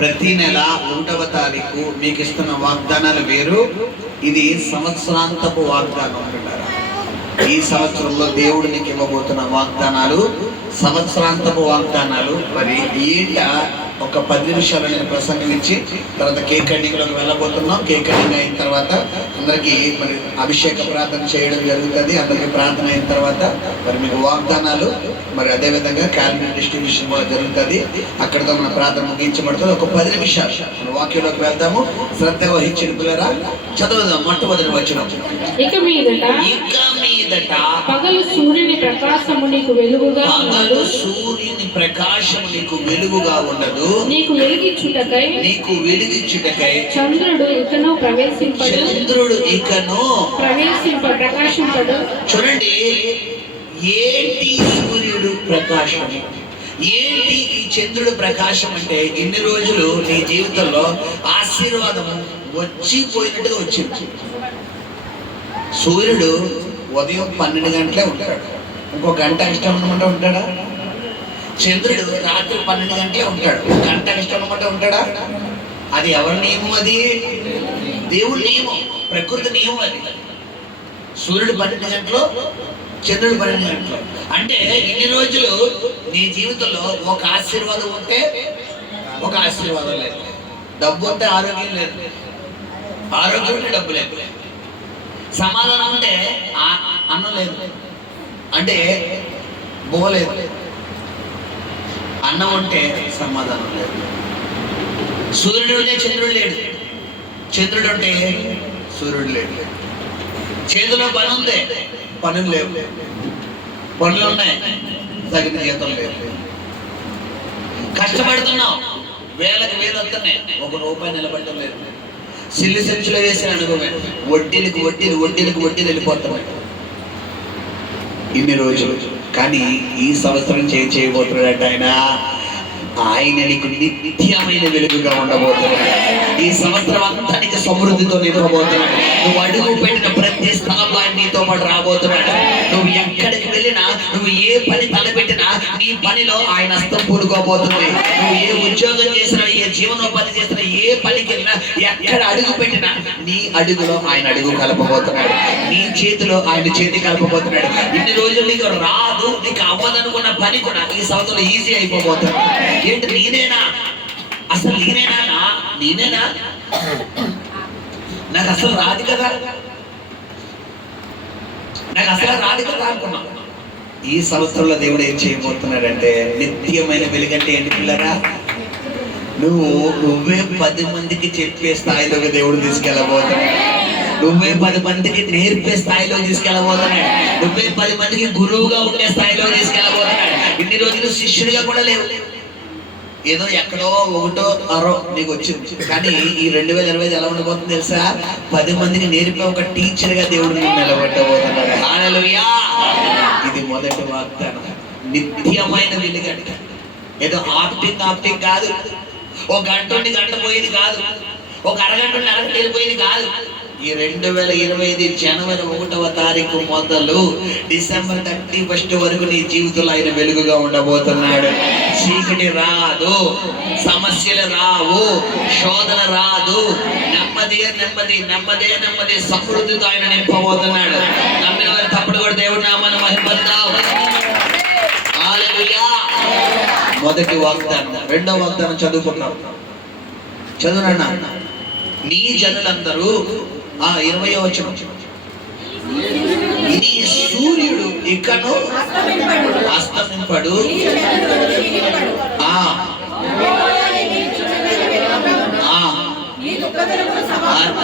ప్రతి నెల 1వ తారీఖు మీకు ఇస్తున్న వాగ్దానాలు వేరు. ఇది సంవత్సరాంతపు వాగ్దానం అంటున్నారా? ఈ సంవత్సరంలో దేవుడు నీకు ఇవ్వబోతున్న వాగ్దానాలు సంవత్సరాంతపు వాగ్దానాలు. మరి ఏంట ఒక 10 నిమిషాలు నేను ప్రసంగం ఇచ్చి తర్వాత కేక్ కటింగ్లోకి వెళ్ళబోతున్నాం. కేక్ కటింగ్ అయిన తర్వాత అందరికీ మరి అభిషేక ప్రార్థన చేయడం జరుగుతుంది. అందరికీ ప్రార్థన అయిన తర్వాత మరి మీకు వాగ్దానాలు, మరి అదేవిధంగా క్యాలెండర్ డిస్ట్రిబ్యూషన్ కూడా జరుగుతుంది. అక్కడితో మన ప్రార్థన ముగించబడుతుంది. ఒక 10 నిమిషాలు మన వాక్యంలోకి వెళ్తాము. శ్రద్ధ వహించిన పిల్లరా చదువుదాం. మొట్టమొదటి వచనం. ఇక మీదట పగలు సూర్యుని ప్రకాశము నీకు వెలుగుగా ఉండదు. సూర్యుని ప్రకాశము నీకు వెలుగుగా ఉండదు. నీకు వెలిగించుటకై చంద్రుడు ఇకను ప్రకాశింపడు. చూడండి, ఏంటి సూర్యుడు ప్రకాశం, ఏంటి ఈ చంద్రుడు ప్రకాశం అంటే ఇన్ని రోజులు నీ జీవితంలో ఆశీర్వాదం వచ్చిపోయినట్టుగా వచ్చింది. సూర్యుడు ఉదయం 12 గంటలే ఉంటాడు. ఇంకో గంట ఇష్టం ఉండమంటే ఉంటాడా? చంద్రుడు రాత్రి 12 గంటలే ఉంటాడు. గంట ఇష్టం ఉండమంటే ఉంటాడా? అది ఎవరి నియమం? అది దేవుడి నియమం, ప్రకృతి నియమం. అది సూర్యుడు 12 గంటలు, చంద్రుడు 12 గంటలు. అంటే ఇన్ని రోజులు నీ జీవితంలో ఒక ఆశీర్వాదం ఉంటే ఒక ఆశీర్వాదం లేదు. డబ్బు ఉంటే ఆరోగ్యం లేదు, ఆరోగ్యం ఉంటే డబ్బు లేదు. సమాధానం ఉంటే అన్నం లేదు, అంటే బోలేదు. అన్నం ఉంటే సమాధానం లేదు. సూర్యుడు ఉంటే చంద్రుడు లేడు, చంద్రుడు ఉంటే సూర్యుడు లేడు. చేతిలో పని ఉంది, పనులు లేవు. పనులు ఉన్నాయి, తగిన జీతం లేదు. కష్టపడుతున్నావు, వేలకు వేలు వస్తున్నాయి, 1 రూపాయి నిలబడటం లేదు. సిల్లి సంచులో వేసిన అనుభవమే, వడ్డీలకు వడ్డీలు వెళ్ళిపోతున్నాయి ఇన్ని రోజులు. కానీ ఈ సంవత్సరం చేయబోతున్నాడు ఆయన నీకు నిత్యమైన వెలుగుగా ఉండబోతున్నాడు. ఈ సంవత్సరం అంతా నీకు సమృద్ధితో నింపబోతున్నాడు. నువ్వు అడుగు పెట్టిన ప్రతి స్థలంలో ఆయన నీతో పాటు రాబోతున్నాడు. నువ్వు ఎక్కడికి వెళ్ళినా, నువ్వు ఏ పని తలపెట్టినా నీ పనిలో ఆయన హస్తం పూడుకోబోతుంది. నువ్వు ఏ ఉద్యోగం చేసినా, ఏ జీవనోపాధి చేసినా, ఏ పనికి వెళ్ళినా, ఎక్కడ అడుగు పెట్టినా నీ అడుగులో ఆయన అడుగు కలపబోతున్నాడు. నీ చేతిలో ఆయన చేతి కలపబోతున్నాడు. ఇన్ని రోజులు నీకు రాదు, నీకు అవ్వదనుకున్న పని కూడా ఈ సంవత్సరం ఈజీ అయిపోబోతున్నాడు. ఏంటి, నేనేనా? అసలు నేనేనా? నాకు అసలు రాదు కదా అనుకున్నా. ఈ సంవత్సరంలో దేవుడు ఏం చేయబోతున్నాడంటే నిత్యమైన వెలుగంటే ఏంటి పిల్లరా? నువ్వే 10 మందికి చెప్పే స్థాయిలోకి దేవుడు తీసుకెళ్ళబోతున్నాడు. నువ్వే 10 మందికి నేర్పే స్థాయిలో తీసుకెళ్ళబోతున్నాడు. నువ్వే 10 మందికి గురువుగా ఉండే స్థాయిలో తీసుకెళ్ళబోతున్నాడు. ఇన్ని రోజులు శిష్యుడిగా కూడా లేవు, ఏదో ఎక్కడో 1 6 నీకు వచ్చింది. కానీ ఈ 2025 ఎలా ఉండబోతుంది తెలుసా? 10 మందికి నేర్పే ఒక టీచర్ గా దేవుడు నిలబెట్టబోతున్నాడు. హల్లెలూయా! ఇది మొదటి వాగ్దానం. నిత్యమైన వెలుగంట. ఏదో ఆప్టింగ్ కాదు, ఒక గంట ఉండి గంట పోయేది కాదు, ఒక అరగంట ఉండి అరగంట వెళ్ళిపోయేది కాదు. ఈ 2025 జనవరి 1వ తారీఖు మొదలు డిసెంబర్ 31 వరకు నీ జీవితంలో ఆయన వెలుగుగా ఉండబోతున్నాడు. చీకటి రాదు, సమస్యలు రావు, శోధన రాదు. నెమ్మది సమృద్ధితో ఆయన నింపబోతున్నాడు. నమ్మిన వారి తప్పుడు కూడా దేవుడి నామాన్ని మహిమపడతాం. హల్లెలూయా! మొదటి వాగ్దానం. రెండవ వాగ్దానం చదువుకున్నాం. చదువునన్నా. నీ జనులందరూ 20వ వచనం. నీ సూర్యుడు ఇకను అస్తమింపడు.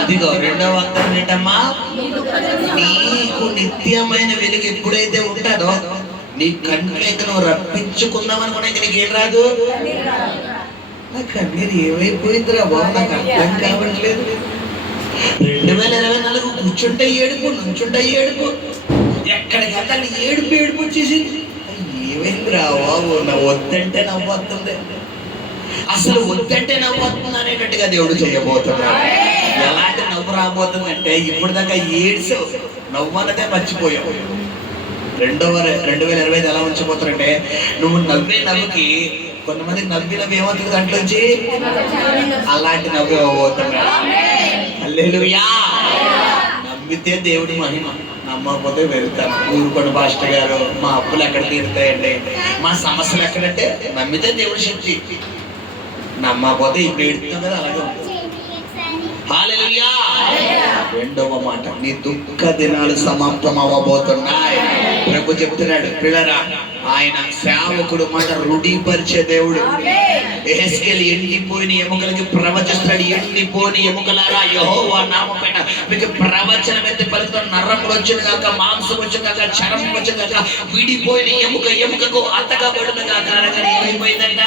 అదిగో రెండవ వాగ్దానం ఏంటమ్మా? నీకు నిత్యమైన వెలుగు ఎప్పుడైతే ఉంటుందో నీ కంట్లోకి నువ్వు రప్పించుకుందామనుకునే నీకేం రాదు. నా కన్నీరు ఏమైపోయిందిరా బాబు, నాకు అర్థం కావట్లేదు. 2024 కూర్చుంటే ఏడుపు, నుంచుంటే ఏడుపు, ఎక్కడికి వెళ్ళాలి ఏడుపు వచ్చేసింది. ఏమైందిరా బాబు, నా వద్దంటే నవ్వుతుంది, అసలు వద్దంటే నవ్వుతుంది అనేటట్టుగా దేవుడు చేయబోతున్నాడు. ఎలాంటి నవ్వు రాబోతుందంటే ఇప్పుడు దాకా ఏడ్చావు, నవ్వు అన్నదే మర్చిపోయావు. 2025 ఎలా ఉంచబోతారంటే నువ్వు నవ్వే నవ్వుకి కొంతమందికి నవ్వినవి ఏమవుతుంది దాంట్లోంచి అలాంటి నవ్వు ఇవ్వబోతున్నాడు. హల్లెలూయా. నమ్మితే దేవుడి మహిమ, నమ్మకపోతే వెళ్తాను. ఊరుకోండి పాస్టర్ గారు, మా అప్పులు ఎక్కడ తీరుతాయండి, మా సమస్యలు ఎక్కడంటే నమ్మితే దేవుడి శక్తి, నమ్మకపోతే ఇప్పుడు ఎడుతుంది కదా అలాగే ఉంటుంది. హల్లెలూయా. రెండవ మాట, నీ దుఃఖ దినాలు సమాప్తం అవ్వబోతున్నాయి. ప్రభు చెప్తున్నాడు, పిల్లరా ఆయన సేవకుడు మాట రూఢీపరిచే దేవుడు. యెహెజ్కేలు ఎండిపోయిన ఎముకలకి ప్రవచిస్తాడు, ఎండిపోయిన ఎముకలారా యెహోవా నామమున మీకు ప్రవచనం ఎత్తి పలుకుతున్న, నరములు వచ్చిన కాక, మాంసం వచ్చిన కాక, చర్మం వచ్చిన కాక, విడిపోయిన ఎముకకు అతకబడిన కాక అనగా ఏమైపోయిందంట.